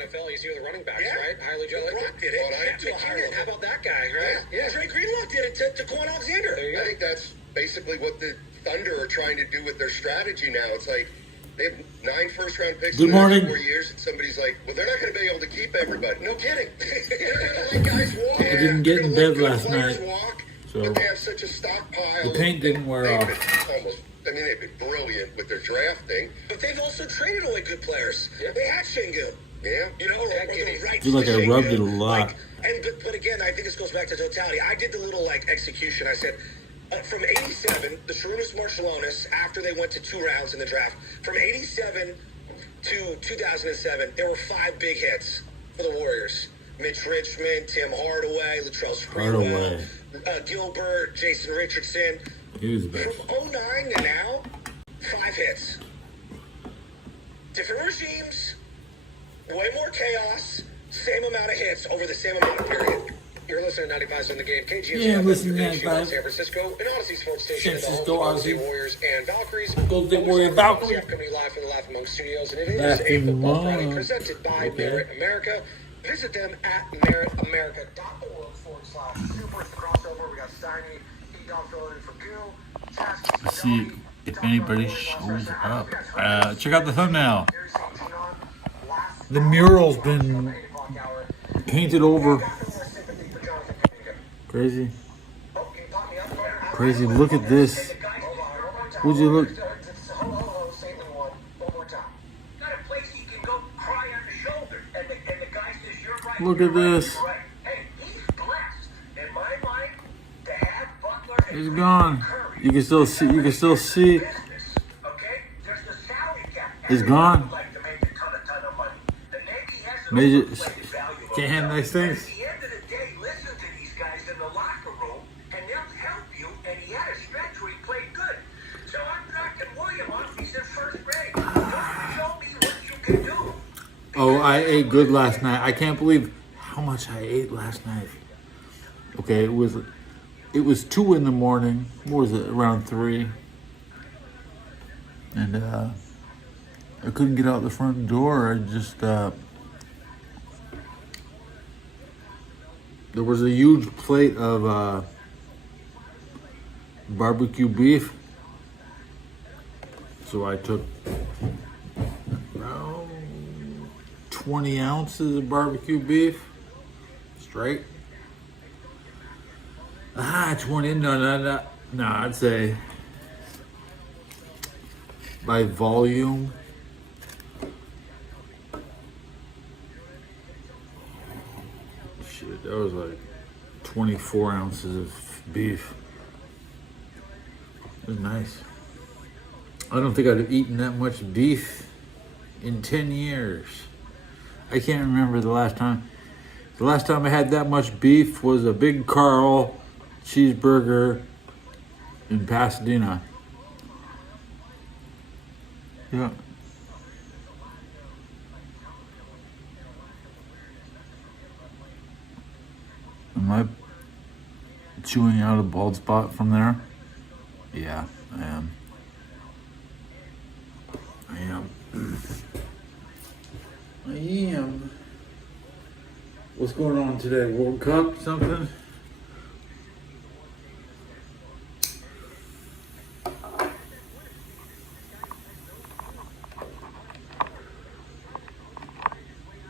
NFL. You see with the running backs, right? Highly Joe Rock did it. How about that guy, right? Yeah. Trey Greenlaw did it to Quan Alexander. There you go. I think that's basically what the Thunder are trying to do with their strategy now. It's like they have 9 first-round picks in the next 4 years, and somebody's like, well, they're not going to be able to keep everybody. No kidding. They're going to let guys walk. I didn't get in bed last night, so but they have such a stockpile. the paint didn't wear off. They've been brilliant with their drafting. But they've also traded away good players. Yeah. They had Shingu. Yeah. You know, or the right I feel like I rubbed it a lot. But again, I think this goes back to totality. I did the little execution. I said, from 87, the Sarunas Marcellonis, after they went to 2 rounds in the draft, from 87 to 2007, there were 5 big hits for the Warriors. Mitch Richmond, Tim Hardaway, Latrell Sprewell, Gilbert, Jason Richardson. He was the best. From 09 to now, 5 hits. Different regimes, way more chaos, same amount of hits over the same amount of period. You're listening to 95 in the game. KGM. Yeah, I'm listening to 95. San Francisco, an Odyssey Sports Station. San Francisco, Odyssey. Warriors and Valkyries. Golden State Warriors, Valkyries. Coming live from the Laugh Among Studios, and it is Laugh a football Among. party presented by Merit America. Visit them at meritamerica.org/super. It's the crossover. We got Steiny, E-Dog filling in for Gil. Let's see if anybody shows up. Check out the thumbnail. The mural's been painted over. Crazy. Crazy. Look at this. Would you look? Look at this. It's gone. You can still see. You can still see. It's gone. Major. Can't have nice things. At the end of the day, listen to these guys in the locker room, and they'll help you. And he had a stretch where he played good. So I'm knocking William off. He's in first grade. Don't show me what you can do. Oh, I ate good last night. I can't believe how much I ate last night. Okay, it was 2 in the morning. What was it? Around 3. And I couldn't get out the front door. I just there was a huge plate of barbecue beef. So I took 20 ounces of barbecue beef straight. 20, no, I'd say by volume. Shit, that was like 24 ounces of beef. It was nice. I don't think I'd have eaten that much beef in 10 years. I can't remember the last time. The last time I had that much beef was a Big Carl cheeseburger in Pasadena. Yeah. Am I chewing out a bald spot from there? Yeah, I am. I am. What's going on today? World Cup, something?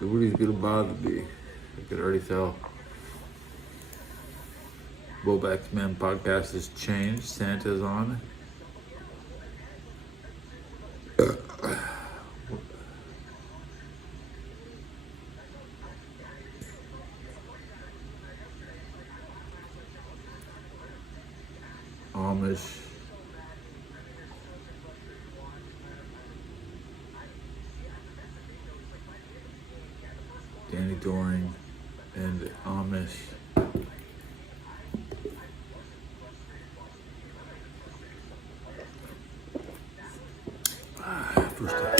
Nobody's gonna bother me. I could already tell. Bobac's Man podcast has changed. Santa's on. Amish. Danny Doring and Amish. First time.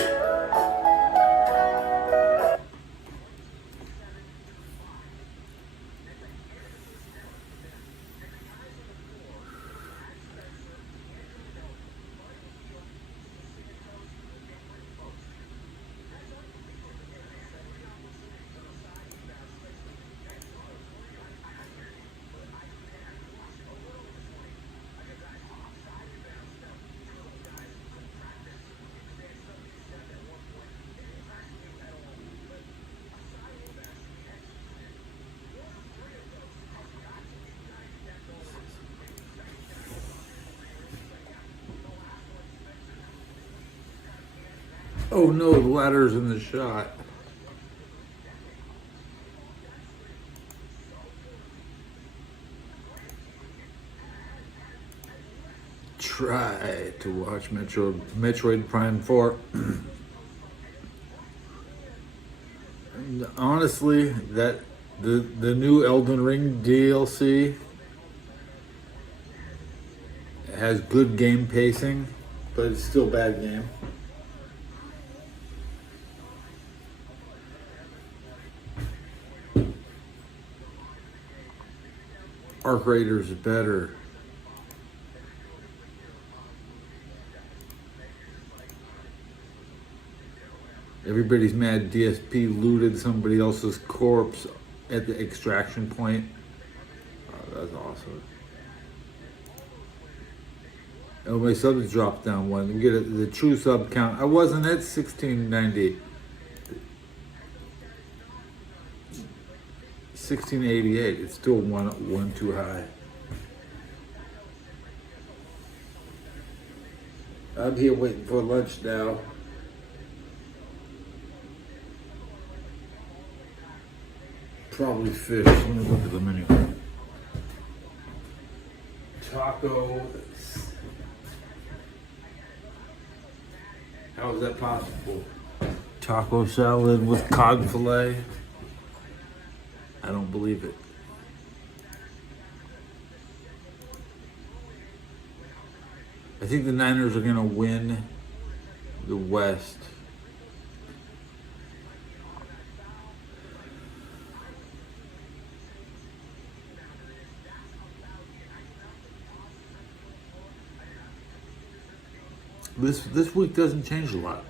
Oh no, the ladder's in the shot. Try to watch Metroid Prime 4. And honestly, that the new Elden Ring DLC has good game pacing, but it's still a bad game. Arc Raiders is better. Everybody's mad DSP looted somebody else's corpse at the extraction point. Oh, that's awesome. Oh, my subs dropped down one. We get the true sub count. I wasn't at 1690. 1688. It's still one too high. I'm here waiting for lunch now. Probably fish. Let me look at the menu. Tacos. How is that possible? Taco salad with cod fillet. I don't believe it. I think the Niners are going to win the West. This week doesn't change a lot.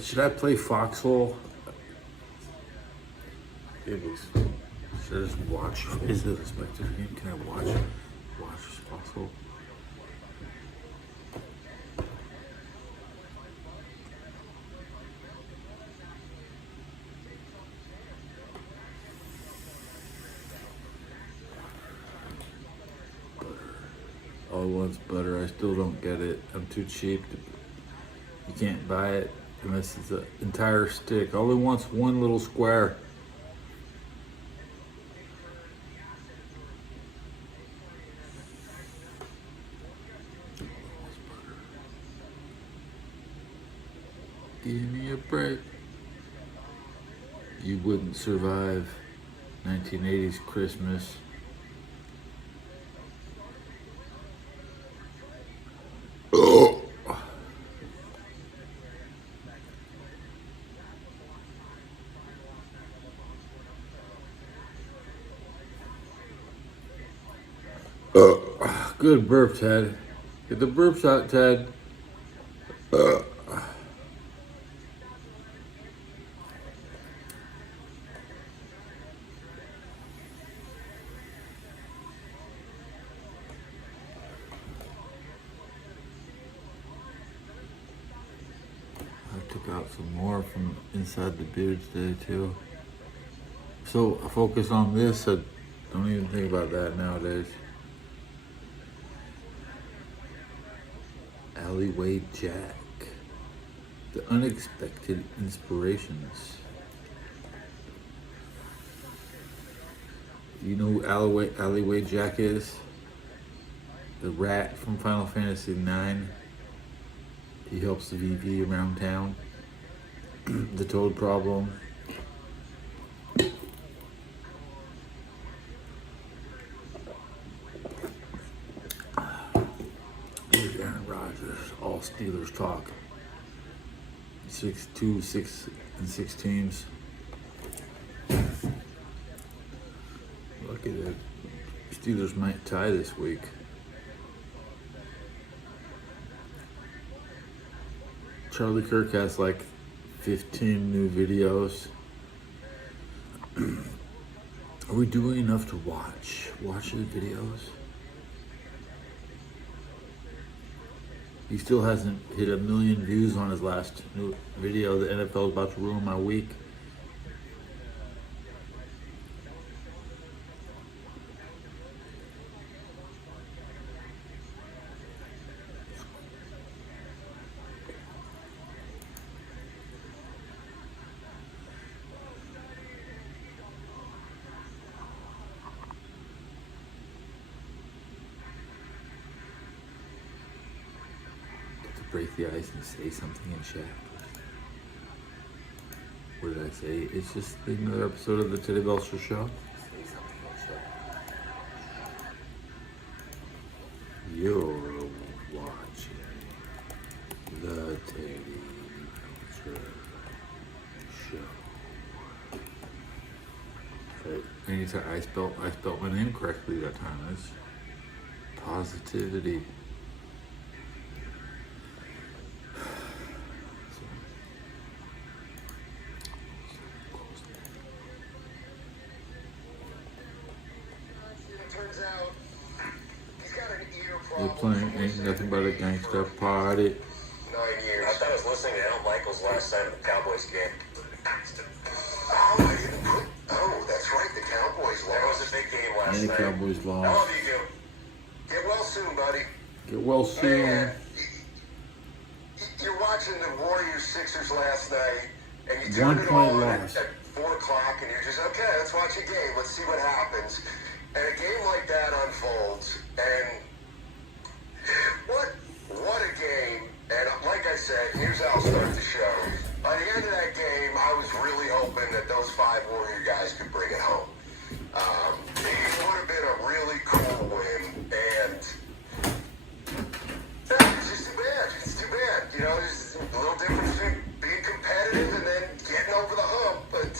Should I play Foxhole? Should I just watch? Is it a spectator game? Can I watch Foxhole? All I want's butter. I still don't get it. I'm too cheap. You can't buy it unless it's an entire stick. All it wants one little square. Give me a break. You wouldn't survive 1980s Christmas. Good burp, Ted. Get the burps out, Ted. I took out some more from inside the beard today, too. So I focus on this. I don't even think about that nowadays. Alleyway Jack. The unexpected inspirations. You know who Alleyway Jack is? The rat from Final Fantasy IX. He helps the VV around town. The Toad Problem. Here's Aaron Rodgers, all Steelers talk. 6-2, 6 teams. Lucky the Steelers might tie this week. Charlie Kirk has like 15 new videos. Are we doing enough to watch the videos? He still hasn't hit 1 million views on his last new video. The NFL is about to ruin my week. Break the ice and say something in chat. What did I say? It's just another episode of the Teddybelcher show. You're watching the Teddybelcher show. Okay. Anytime I spelled my name correctly that time. That's positivity. They're playing Ain't Nothing But a Gangsta Party. 9 years. I thought I was listening to Al Michaels last night at the Cowboys game. Oh, that's right. The Cowboys lost. That was a big game last And the night. Cowboys I lost. love you, Gil. Get well soon, buddy. Get well soon. Man, you're watching the Warriors Sixers last night, and you turn it 1 point on loss. at 4 o'clock, and you're just, okay, let's watch a game. Let's see what happens. And a game like that unfolds, and what a game. And like I said, here's how I'll start the show. By the end of that game, I was really hoping that those 5 Warrior guys could bring it home. It would have been a really cool win, and it's just too bad. It's too bad. You know, there's a little difference between being competitive and then getting over the hump. But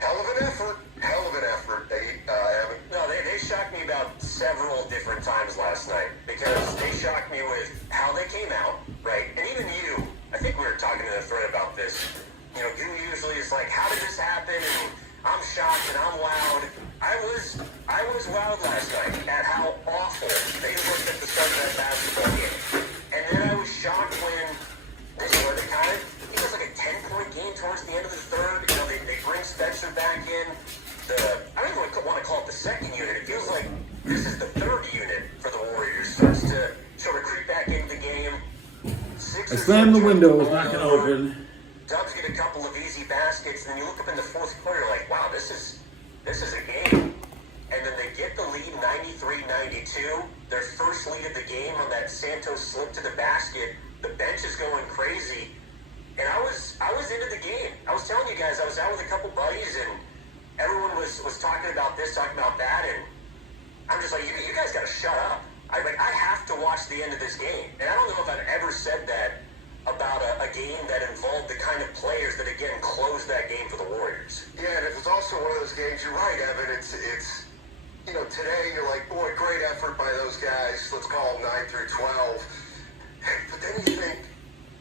hell of an effort. Hell of an effort, Evan. No, they shocked me about several different times last night because they shocked me with how they came out, right? And even you, I think we were talking in the thread about this. You know, you usually is like, how did this happen? And I'm shocked and I'm wowed. I was wowed last night at how awful they looked at the start of that basketball game. And then I was shocked when this was it was like a 10-point game towards the end of the third. You know, they bring Spencer back in. I don't even want to call it the second unit. It feels like this is the third unit for the Warriors. Starts to sort of creep back into the game. I slammed the window. It's not going to open. Dubs get a couple of easy baskets, and then you look up in the fourth quarter, like, wow, this is a game. And then they get the lead 93-92. Their first lead of the game on that Santos slip to the basket. The bench is going crazy. And I was into the game. I was telling you guys, I was out with a couple buddies, and everyone was talking about this, talking about that, and I'm just like, you guys got to shut up. I have to watch the end of this game. And I don't know if I've ever said that about a game that involved the kind of players that, again, closed that game for the Warriors. Yeah, and it's also one of those games, you're right, Evan, it's you know, today you're like, boy, great effort by those guys. Let's call them 9 through 12. But then you think,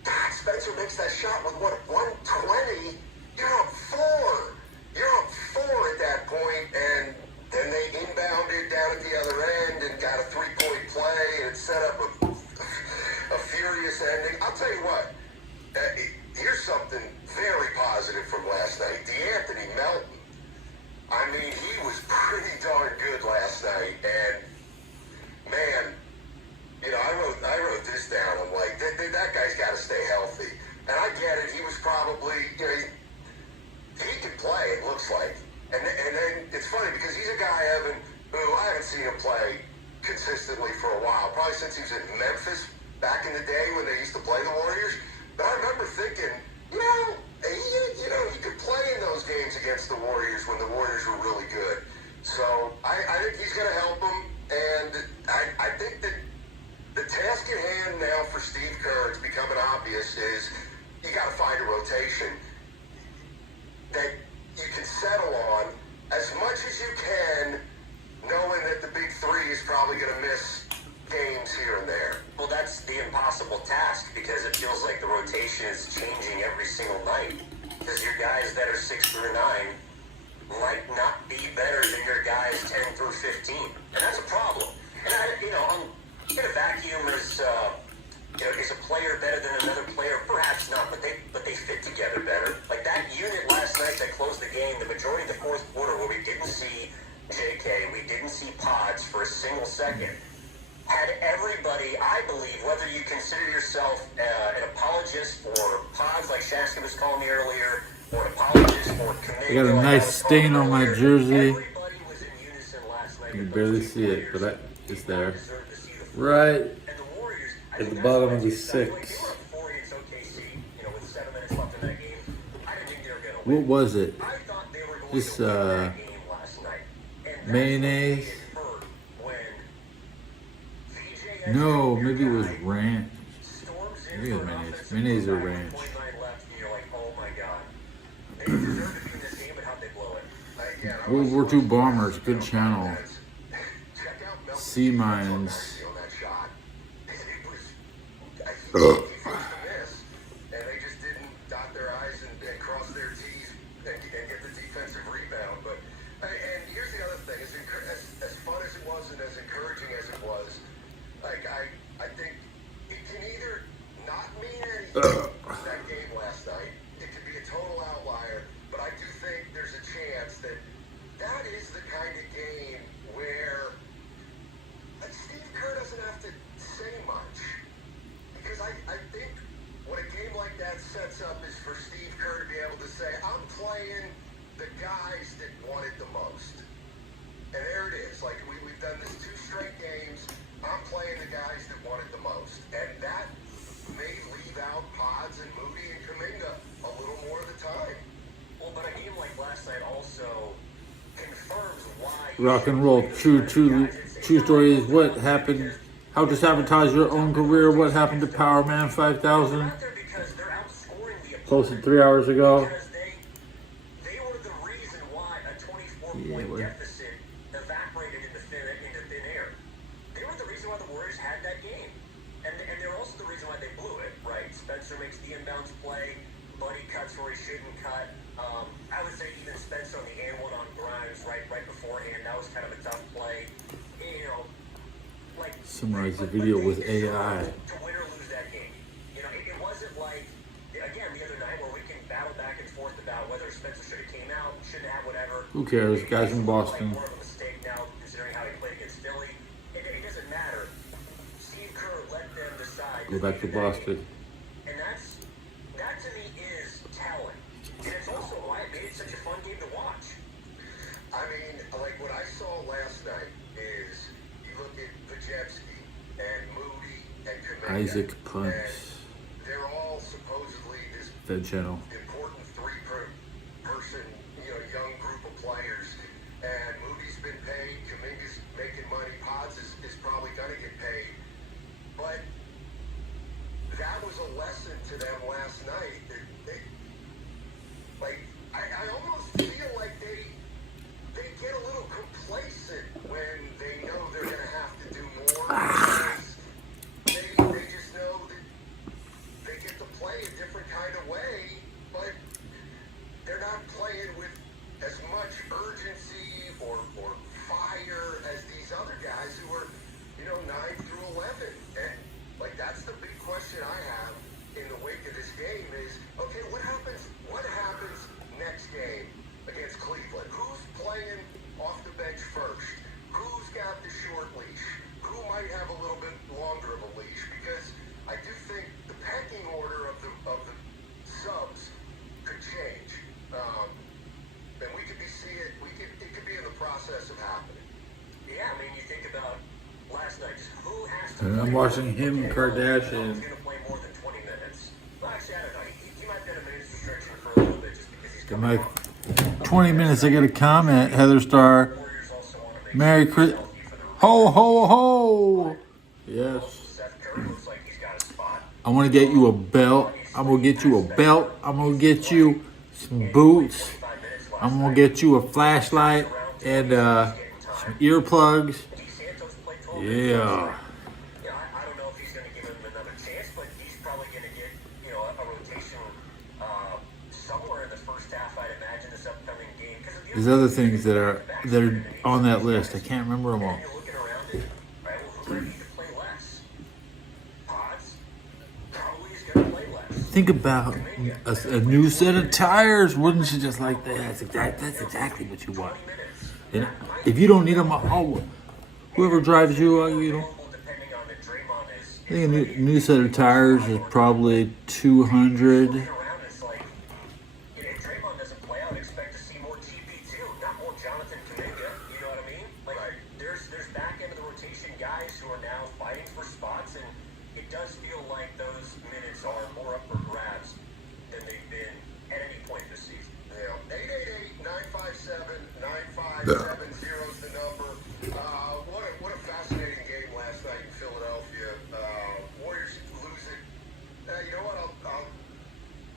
God, Spencer makes that shot with, 120? You're up 4. You're up 4 at that point, and then they inbounded down at the other end and got a 3-point play, and it set up a furious ending. I'll tell you what, here's something very positive from last night. DeAnthony Melton. I mean, he was pretty darn good last night, and man, you know, I wrote this down. I'm like, that guy's got to stay healthy. And I get it. He was probably, you know, he could play, it looks like. And then it's funny because he's a guy, Evan, who I haven't seen him play consistently for a while, probably since he was in Memphis back in the day when they used to play the Warriors. But I remember thinking, he could play in those games against the Warriors when the Warriors were really good. So I think he's going to help them, and I think that the feels like the rotation is changing every single night because your guys that are 6 through 9 might not be better than your guys 10 through 15, and that's a problem. And in a vacuum is is a player better than another player? Perhaps not, but they fit together better. Like that unit last night that closed the game, the majority of the fourth quarter where we didn't see JK, we didn't see Pods for a single second, had everybody, I believe, whether you consider yourself an apologist for Pods, like Shasky was calling me earlier, or an apologist for Kaminga. I got a nice stain on my jersey. Everybody was in unison last night. You can barely see it, but it's there. Right at the bottom of the 6. What was it? Just mayonnaise? No, maybe it was ranch. Maybe it was mayonnaise. Mayonnaise or ranch. World War II bombers, good channel. Sea mines. And they just didn't dot their I's and cross their T's and get the defensive rebound. But and here's the other thing: as fun as it was and as encouraging as it was, like I think it can either not mean anything that game last night. It could be a total outlier, but I do think there's a chance that is the kind of game where Steve Kerr doesn't have to say much. Because I think what a game like that sets up is for Steve Kerr to be able to say, I'm playing the guys that want it the most. And there it is. Like, we've done this 2 straight games. I'm playing the guys that want it the most. And that may leave out Pods and Moody and Kaminga a little more of the time. Well, but a game like last night also confirms why... Rock and roll. True story is what happened. How to sabotage your own career. What happened to Power Man 5000? Close to 3 hours ago. They were the reason why a 24-point deficit evaporated into thin air. They were the reason why the Warriors had that game. And they're also the reason why they blew it, right? Spencer makes the inbounds play. Buddy cuts where he shouldn't cut. I would say even Spencer on the and one on Grimes right beforehand. That was kind of a tough play. Summarize the video with AI. To win or lose that game. It wasn't like, again, the other night where we can battle back and forth about whether Spencer should have came out, shouldn't have, whatever. Who cares? Guys in Boston. More of a mistake now, considering how he played against Philly. It doesn't matter. Steve Kerr let them decide. Go back to Boston. And that to me is telling. And it's also why it made it such a fun game to watch. I mean, like what I saw last night is you look at Pajewski and Moody and Kaminga. Isaac Punch. They're all supposedly this Fed channel. important 3-person, young group of players. And Moody's been paid, Kaminga's making money, Pods is probably going to get paid. But that was a lesson to them last night. I almost feel like they get a little complacent when they know they're going to have to do more. They just know that they get to play a different kind of way, but they're not playing with as much urgency or fire as these other guys who are, 9 through 11. And that's the big question I have in the wake of this game is, okay, what happens next game against Cleveland? Who's playing off the bench first? Who's got the short leash? Who might have a little bit longer of a leash? Because I do think the pecking order of the subs could change, and we could it could be in the process of happening. Yeah, I mean, you think about last night. Who has to? And I'm watching him, Kardashian. He's going to play more than 20 minutes. Well, actually, I don't know. He might get a minute's restriction for a little bit just because he's In like 20 minutes, I get a comment. Heather Star. Merry Christmas. Ho, ho, ho. Yes. I want to get you a belt. I'm going to get you a belt. I'm going to get you some boots. I'm going to get you a flashlight and some I earplugs. don't know if he's going to give him another chance, but he's probably going to get, you know, a rotation somewhere in the first half, I'd imagine, this upcoming game. There's other things that are on that list. I can't remember them all. You're looking around it, right? Well, who might need to play less? Pods probably is going to play less. Think about a new set of tires. Wouldn't you just like that? That's exactly what you want. And if you don't need them, whoever drives you, you know. Depending on the Draymond is I think a new set of tires is probably 200. around, it's like, you know, if Draymond doesn't play, I would expect to see more GP2, not more Jonathan Kuminga. You know what I mean? Like, there's back end of the rotation guys who are now fighting for spots, and it does feel like those minutes are more up for grabs than they've been at any point this season. Yeah. 888-957-9570 is the number. What a fascinating game last night in Philadelphia. Warriors lose it. You know what? I'll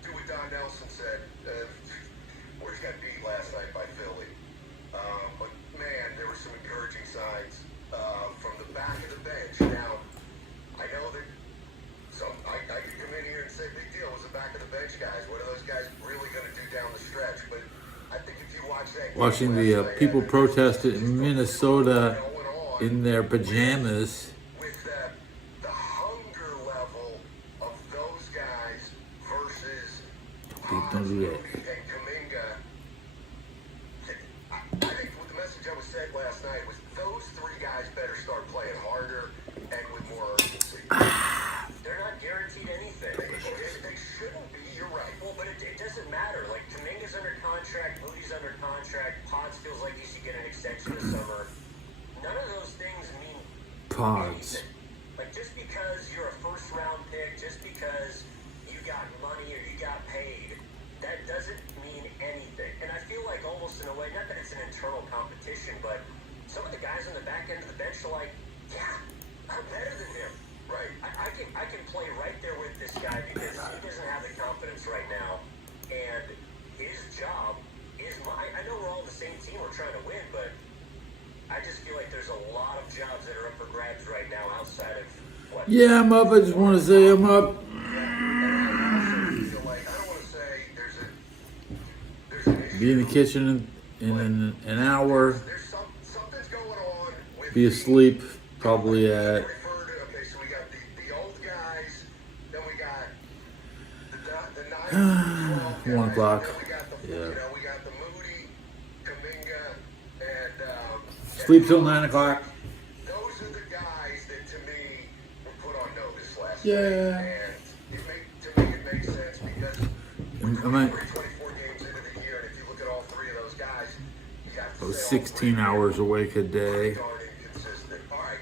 do what Don Nelson said. Warriors got beat last night by Philly. But man, there were some encouraging signs from the back of the bench. Now, I know that I could come in here and say, big deal, it was the back of the bench guys. What are those guys really going to do down the stretch? But I think if you watch that game Watching the people protest in Minnesota in their pajamas. with the hunger level of those guys versus Don't do that. and Kuminga, I think what the message that was said last night was those three guys better start playing harder and with more urgency. They're not guaranteed anything. They shouldn't be, you're right. Well, but it doesn't matter. Like, Kuminga's under contract, Moody's under contract, Pods feels like he should get an extension this summer. None of those things mean Pods. anything. Like, just because you're a first-round pick, just because you got money or you got paid, that doesn't mean anything. And I feel like almost in a way, not that it's an internal competition, but some of the guys on the back end of the bench are like, yeah, I'm better than him. Right. I can play right there with this guy because he doesn't have the confidence right now, and his job is mine. I know we're all the same team, we're trying to win, but I just feel like there's a lot of jobs that are up for grabs right now outside of what. Yeah, I'm up. I just want to say I'm up. I don't want to say there's an issue. Be in the kitchen in an hour. There's something's going on with Be asleep probably at Okay, so we got the old guys, then we got the 9 12 1 o'clock. Then we got the Yeah. you know, we got the Moody, Kuminga, and Sleep till 9 o'clock. those are the guys that to me were put on notice last Yeah. night. And to me it makes sense because I might, 24 games into the year, and if you look at all three of those guys, you got I was 16 hours awake a day. darn inconsistent. All right,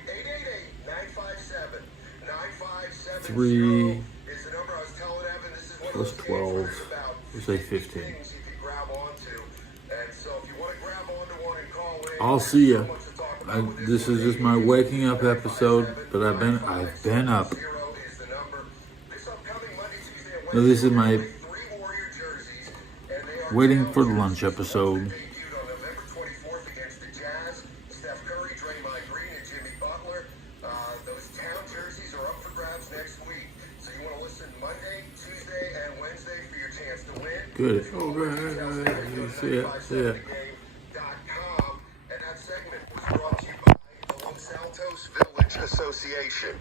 888-957-9570 3 is the number I was telling Evan. This is one plus of those 12. games where there's about Let's say 50 15. things you can grab onto. And so if you want to grab onto one and call in, I'll see there's ya. so much to talk about with This is just my waking up episode, but I've been up. 0 is the number. This upcoming Monday, Tuesday, and No, this is my Wednesday, 3 Warrior jerseys, and they are waiting down for to lunch episode. debuted on November 24th against the Jazz. Steph Curry, Draymond Green, and Jimmy Butler. Those town jerseys are up for grabs next week. So you want to listen Monday, Tuesday, and Wednesday for your chance to win. Good. Oh, right. See ya. See ya. And that segment was brought to you by the Los Altos Village Association.